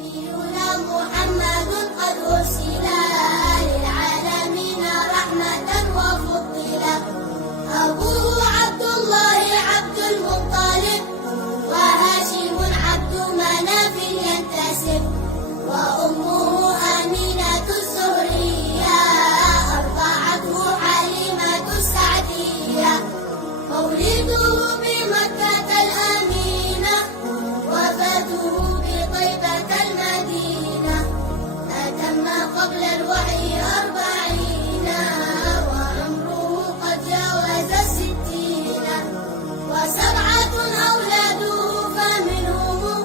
نبينا محمد قد أرسل للعالمين رحمة وفضلا. أبوه عبد الله عبد المطلب، وهاشم عبد مناف ينتسب، وأمه آمنة الزهرية أرضعته حليمة السعدية. مولده بمكة الأمينة، وفاته بطيبة المدينة. أتم قبل الوحي 40، وعمره قد جاوز 60. وسبعة أولاده فمنهم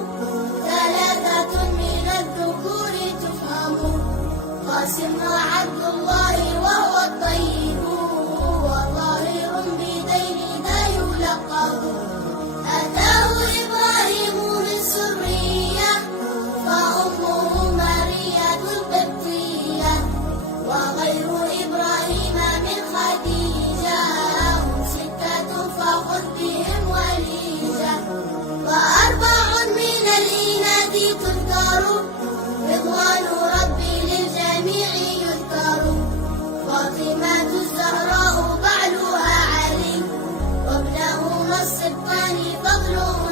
3 من الذكور تفهم. قاسم وعبد الله وهو الطيب، وطاهر بدين ذا يلقب. أتاه إبراهيم من سرية، فأمه مارية القبطية. وغير إبراهيم من خديجة هم 6 فخذ بهم وليجة. و4 من الإناث تذكر، رضوان ربي للجميع يذكر. فاطمة الزهراء بعلها علي، وابنهما السبطان فضلهما